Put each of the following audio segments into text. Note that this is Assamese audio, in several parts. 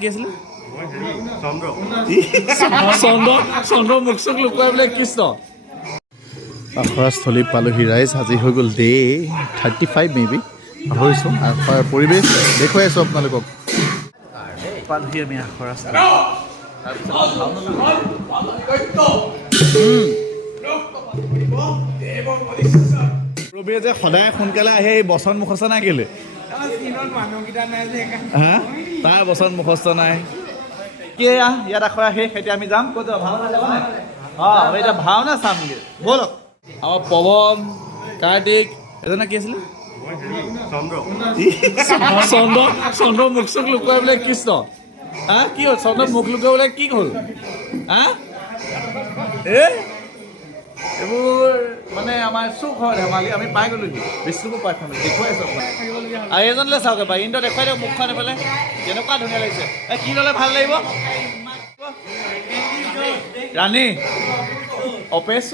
কি আছিল চন্দ্ৰ মুখ চুখ লুকুৱাই বোলে কৃষ্ণ আখৰাস্থলী পালোহি ৰাইজ আজি হৈ গ'ল ডে 35 মেবি পাহৰিছোঁ আখৰাৰ পৰিৱেশ দেখুৱাই আছোঁ আপোনালোকক পালোহি আমি আখৰাস্থলী ৰবিয়ে যে সদায় সোনকালে আহে এই বচন মুখস্থ নাই কেলে হা তাৰ বচন মুখস্থ নাই কি ইয়াত আখৰা শেষ এতিয়া আমি যাম ক'ত ভাওনা যাবা নাই আমি এতিয়া ভাওনা চামগৈ ব'লক আমাৰ পৱন কাৰ্তিক এজনে কি আছিলে চন্দ্ৰ মুখ চুখ লুকুৱাই বোলে কৃষ্ণ হা কি হ'ল চন্দ্ৰ মুখ লুকুৱাই বোলে কি হ'ল হা এইবোৰ মানে আমাৰ চুক হয় ধেমালি আমি পাই গ'লো বিষ্ণুকো পাই খাম দেখুৱাই আছোঁ আৰু এজনলৈ চাওক বা ইণ্ট দেখুৱাই দিয়ক মুখখন এইফালে কেনেকুৱা ধুনীয়া লাগিছে কি ল'লে ভাল লাগিব ৰাণী অপেশ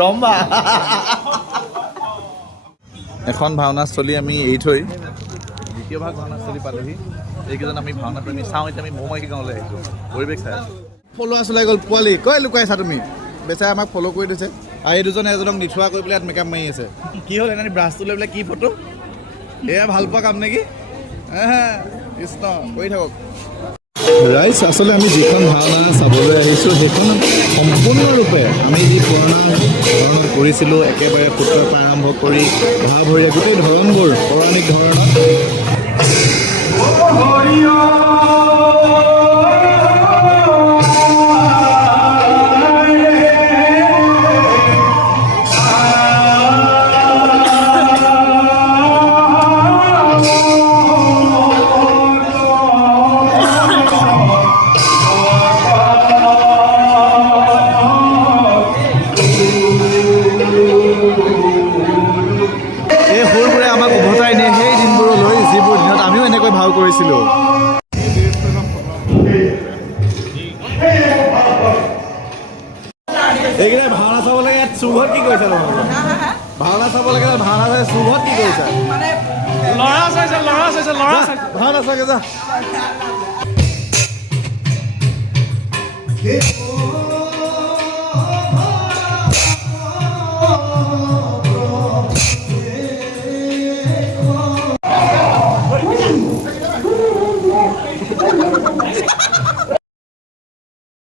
ৰম্বা এখন ভাওনাস্থলী আমি এৰি থৈ দ্বিতীয় ভাগ ভাওনাস্থলী পালোহি এইকেইজন আমি ভাওনাটো আমি চাওঁ এতিয়া আমি মৌমাখি গাঁৱলৈ আহিছোঁ পৰিৱেশ চাই আছোঁ ফ'ল' চলাই গ'ল পোৱালি কৈ লুকুৱাইছা তুমি বেচাৰে আমাক ফ'ল' কৰি দিছে আৰু এই দুজনে এজনক নিথোৱা কৰি পেলাই ইয়াত মেকআপ মাৰি আছে কি হ'ল এনেকৈ ব্ৰাছটো লৈ পেলাই কি ফটো এয়া ভাল পোৱা কাম নেকি কৃষ্ণ কৰি থাকক ৰাইজ আচলতে আমি যিখন ভাওনা চাবলৈ আহিছোঁ সেইখন সম্পূৰ্ণৰূপে আমি যি পুৰণা ধৰণত কৰিছিলোঁ একেবাৰে সূত্ৰৰ পৰা আৰম্ভ কৰি ভাৱৰীয়া গোটেই ধৰণবোৰ পৌৰাণিক ধৰণত কৰিছিলোঁ এইকেইটা ভাওনা চাব লাগে ইয়াত চুঘত কি কৰিছা ভাওনা চাব লাগে ভাওনা চাই চুঘত কি কৰিছা ভাওনা চাগে যা